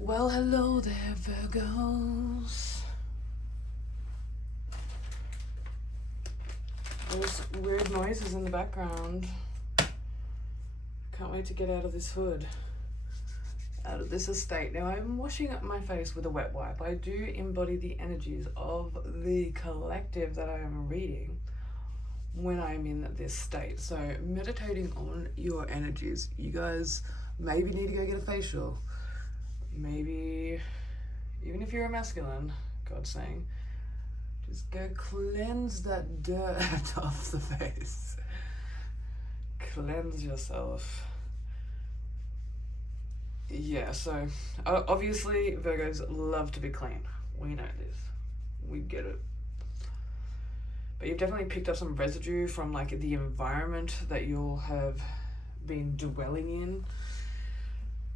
Well, hello there, Virgos. There's weird noises in the background. Can't wait to get out of this hood, out of this estate. Now, I'm washing up my face with a wet wipe. I do embody the energies of the collective that I am reading when I'm in this state. So, meditating on your energies. You guys maybe need to go get a facial. Maybe, even if you're a masculine, God's saying, just go cleanse that dirt off the face. Cleanse yourself. Yeah, so obviously Virgos love to be clean. We know this. We get it. But you've definitely picked up some residue from like the environment that you'll have been dwelling in.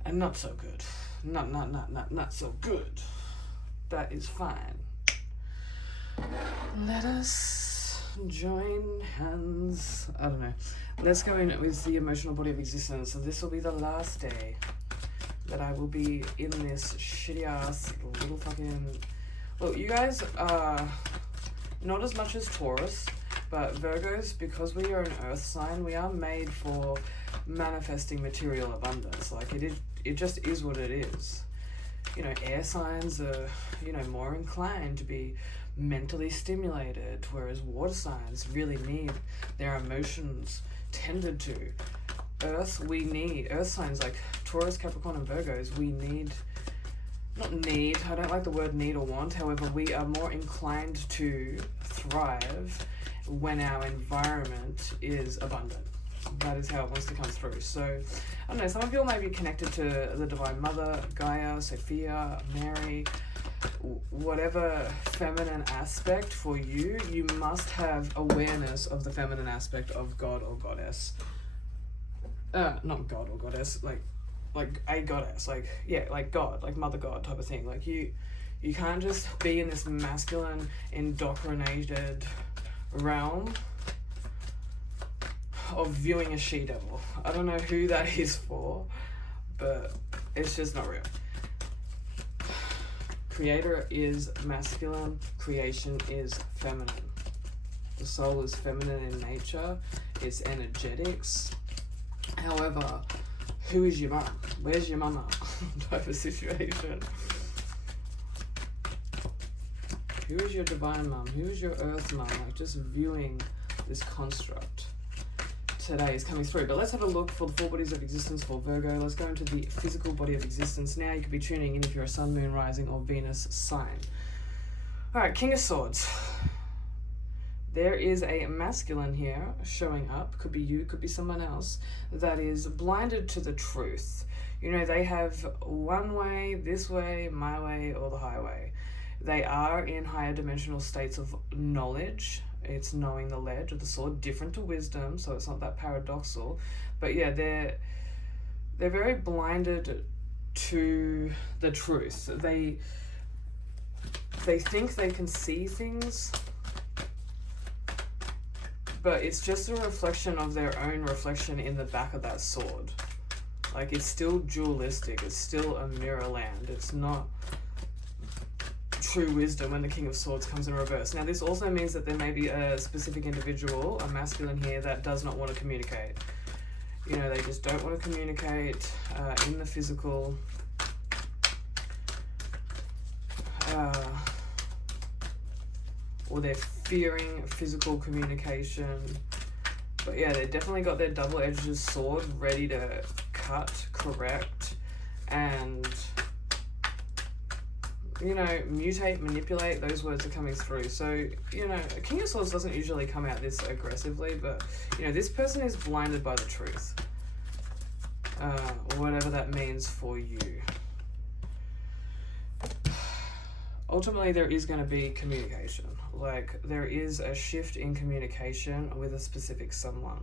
And not so good. Not so good. That is fine. Let us join hands. I don't know. Let's go in with the emotional body of existence. So this will be the last day that I will be in this shitty ass little fucking... Well, you guys are not as much as Taurus, but Virgos, because we are an earth sign, we are made for manifesting material abundance. Like it just is what it is. You know, air signs are, you know, more inclined to be mentally stimulated, whereas water signs really need their emotions tended to. Earth signs like Taurus, Capricorn, and Virgos, I don't like the word need or want, however, we are more inclined to thrive when our environment is abundant. That is how it wants to come through. So, I don't know, some of you may be connected to the Divine Mother, Gaia, Sophia, Mary, whatever feminine aspect for you. You must have awareness of the feminine aspect of God or Goddess. Not God or Goddess, like a goddess, like God, like Mother God type of thing. Like you can't just be in this masculine indoctrinated realm of viewing a she-devil. I don't know who that is for, but it's just not real. Creator is masculine, creation is feminine. The soul is feminine in nature, it's energetics. However, who is your mum? Where's your mama? Type of situation. Who is your divine mum? Who is your earth mum? Like just viewing this construct today is coming through. But let's have a look for the four bodies of existence for Virgo. Let's go into the physical body of existence. Now you could be tuning in if you're a sun, moon, rising, or Venus sign. Alright, King of Swords. There is a masculine here showing up, could be you, could be someone else, that is blinded to the truth. You know, they have one way, this way, my way, or the highway. They are in higher dimensional states of knowledge. It's knowing the ledge of the sword, different to wisdom, so it's not that paradoxal. But yeah, they're very blinded to the truth. They think they can see things, but it's just a reflection of their own reflection in the back of that sword. Like, it's still dualistic, it's still a mirror land, it's not true wisdom when the King of Swords comes in reverse. Now, this also means that there may be a specific individual, a masculine here, that does not want to communicate. You know, they just don't want to communicate in the physical. Or they're fearing physical communication. But yeah, they definitely got their double-edged sword ready to cut, correct, and, you know, mutate, manipulate. Those words are coming through. So, you know, a King of Swords doesn't usually come out this aggressively, but, you know, this person is blinded by the truth. Whatever that means for you. Ultimately, there is going to be communication. Like, there is a shift in communication with a specific someone.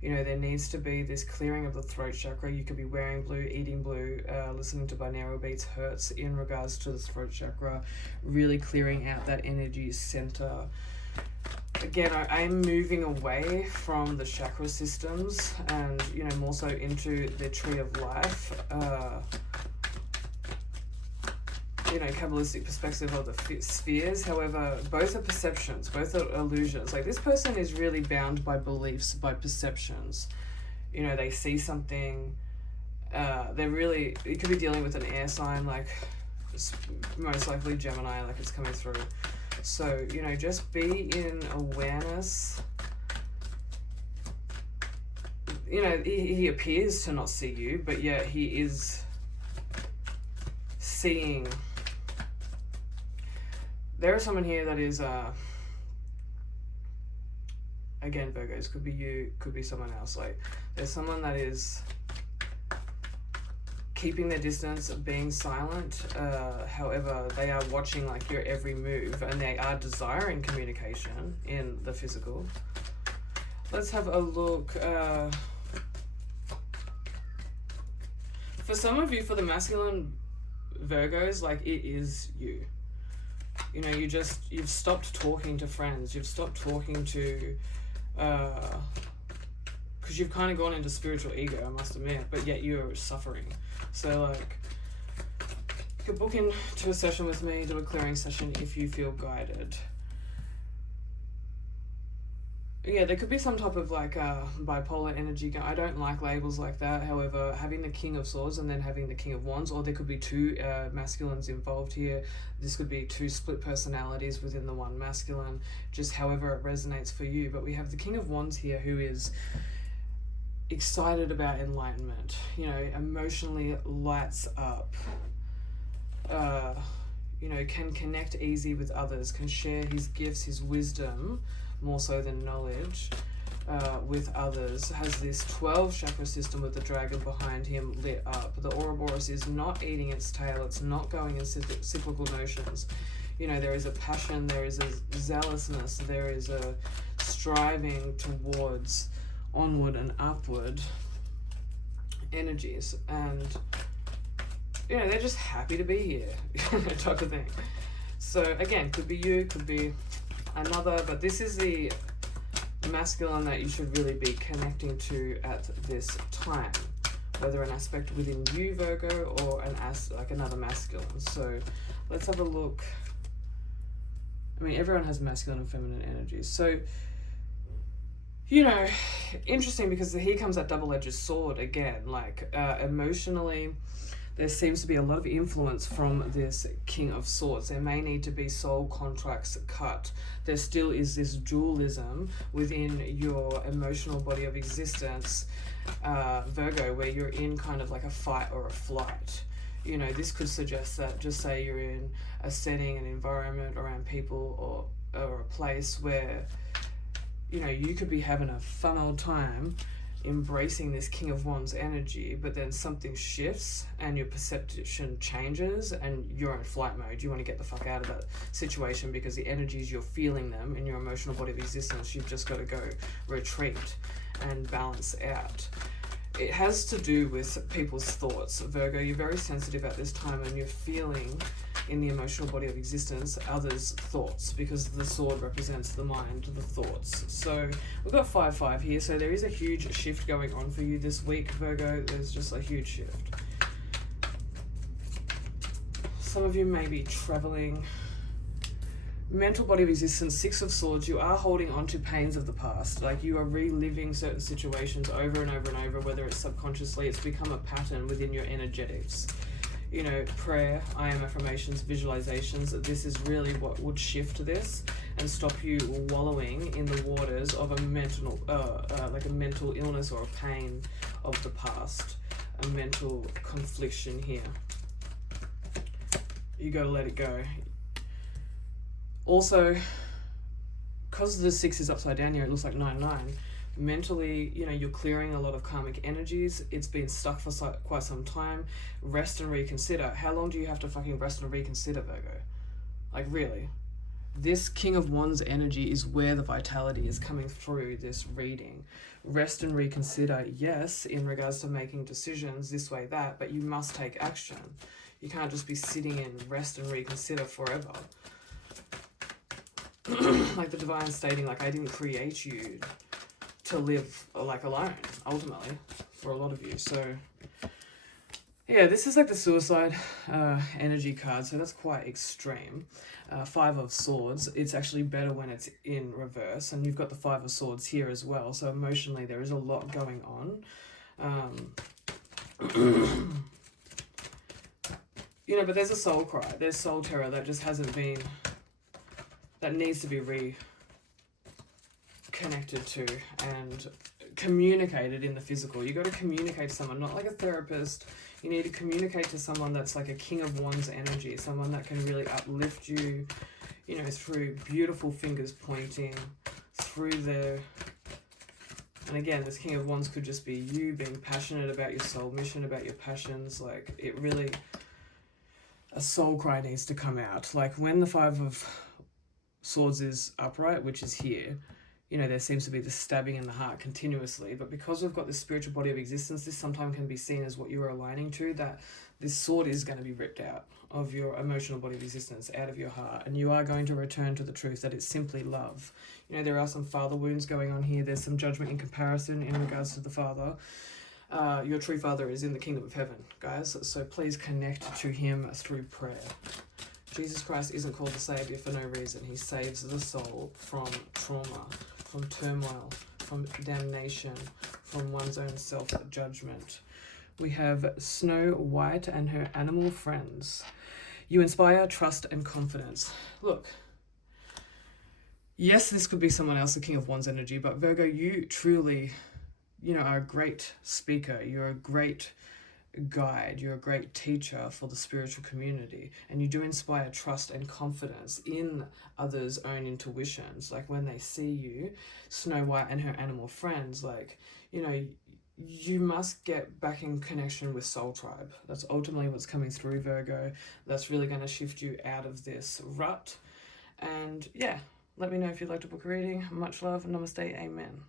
You know, there needs to be this clearing of the throat chakra. You could be wearing blue, eating blue, listening to binaural beats hurts in regards to the throat chakra, really clearing out that energy center. Again, I'm moving away from the chakra systems and, you know, more so into the tree of life. Kabbalistic perspective of the spheres. However, both are perceptions, both are illusions. Like, this person is really bound by beliefs, by perceptions. They see something. It could be dealing with an air sign, like most likely Gemini, like it's coming through. So, just be in awareness. He appears to not see you, but yet he is seeing. There is someone here that is, again, Virgos, could be you, could be someone else. Like, there's someone that is keeping their distance, being silent. However, they are watching like your every move, and they are desiring communication in the physical. Let's have a look. For some of you, for the masculine Virgos, like, it is you. You've stopped talking to friends. You've stopped talking to, because you've kind of gone into spiritual ego, I must admit, but yet you're suffering. So, like, you could book into a session with me, do a clearing session if you feel guided. Yeah, there could be some type of, like, bipolar energy. I don't like labels like that. However, having the King of Swords and then having the King of Wands, or there could be two masculines involved here. This could be two split personalities within the one masculine, just however it resonates for you. But we have the King of Wands here, who is excited about enlightenment, emotionally lights up, can connect easy with others, can share his gifts, his wisdom, more so than knowledge, with others, has this 12 chakra system with the dragon behind him lit up. The Ouroboros is not eating its tail, it's not going in cyclical notions. There is a passion, there is a zealousness, there is a striving towards onward and upward energies, and they're just happy to be here, type of thing. So again, could be you, could be another, but this is the masculine that you should really be connecting to at this time, whether an aspect within you, Virgo, or like another masculine. So let's have a look. Everyone has masculine and feminine energies. So interesting, because here comes that double-edged sword again. Like, emotionally, there seems to be a lot of influence from this King of Swords. There may need to be soul contracts cut. There still is this dualism within your emotional body of existence, Virgo, where you're in kind of like a fight or a flight. This could suggest that, just say you're in a setting, an environment around people, or a place where you could be having a fun old time embracing this King of Wands energy, but then something shifts and your perception changes and you're in flight mode. You want to get the fuck out of that situation because the energies, you're feeling them in your emotional body of existence. You've just got to go retreat and balance out. It has to do with people's thoughts. Virgo, you're very sensitive at this time, and you're feeling in the emotional body of existence others' thoughts, because the sword represents the mind, the thoughts. So we've got 5-5 here, so there is a huge shift going on for you this week, Virgo. There's just a huge shift. Some of you may be traveling. Mental body of existence, 6 of Swords, you are holding on to pains of the past. Like, you are reliving certain situations over and over and over, whether it's subconsciously, it's become a pattern within your energetics. Prayer, I am affirmations, visualizations, this is really what would shift this and stop you wallowing in the waters of a mental, like a mental illness or a pain of the past, a mental confliction here. You gotta let it go. Also, because the 6 is upside down here, it looks like 9-9. Mentally, you're clearing a lot of karmic energies. It's been stuck for quite some time. Rest and reconsider. How long do you have to fucking rest and reconsider, Virgo? Like, really? This King of Wands energy is where the vitality is coming through this reading. Rest and reconsider, yes, in regards to making decisions this way, that, but you must take action. You can't just be sitting in rest and reconsider forever. Like the divine stating, like, I didn't create you to live like alone, ultimately, for a lot of you. So Yeah, this is like the suicide energy card, so that's quite extreme. Five of Swords, it's actually better when it's in reverse, and you've got the Five of Swords here as well, so emotionally there is a lot going on. You know, but there's a soul cry, there's soul terror that just hasn't been, that needs to be reconnected to and communicated in the physical. You got to communicate to someone, not like a therapist. You need to communicate to someone that's like a King of Wands energy, someone that can really uplift you, you know, through beautiful fingers pointing through their. And again, this King of Wands could just be you being passionate about your soul mission, about your passions. Like, it really, a soul cry needs to come out. Like, when the Five of Swords is upright, which is here, you know, there seems to be this stabbing in the heart continuously. But because we've got this spiritual body of existence, this sometimes can be seen as what you are aligning to, that this sword is going to be ripped out of your emotional body of existence, out of your heart. And you are going to return to the truth that it's simply love. You know, there are some father wounds going on here. There's some judgment in comparison in regards to the father. Your true father is in the kingdom of heaven, guys. So please connect to him through prayer. Jesus Christ isn't called the Saviour for no reason. He saves the soul from trauma, from turmoil, from damnation, from one's own self-judgment. We have Snow White and her animal friends. You inspire trust and confidence. Look, yes, this could be someone else, the King of Wands energy, but Virgo, you truly, you know, are a great speaker. You're a great guide, you're a great teacher for the spiritual community, and you do inspire trust and confidence in others' own intuitions. Like, when they see you, Snow White and her animal friends, like, you know, you must get back in connection with Soul Tribe. That's ultimately what's coming through, Virgo. That's really going to shift you out of this rut. And yeah, let me know if you'd like to book a reading. Much love. Namaste. Amen.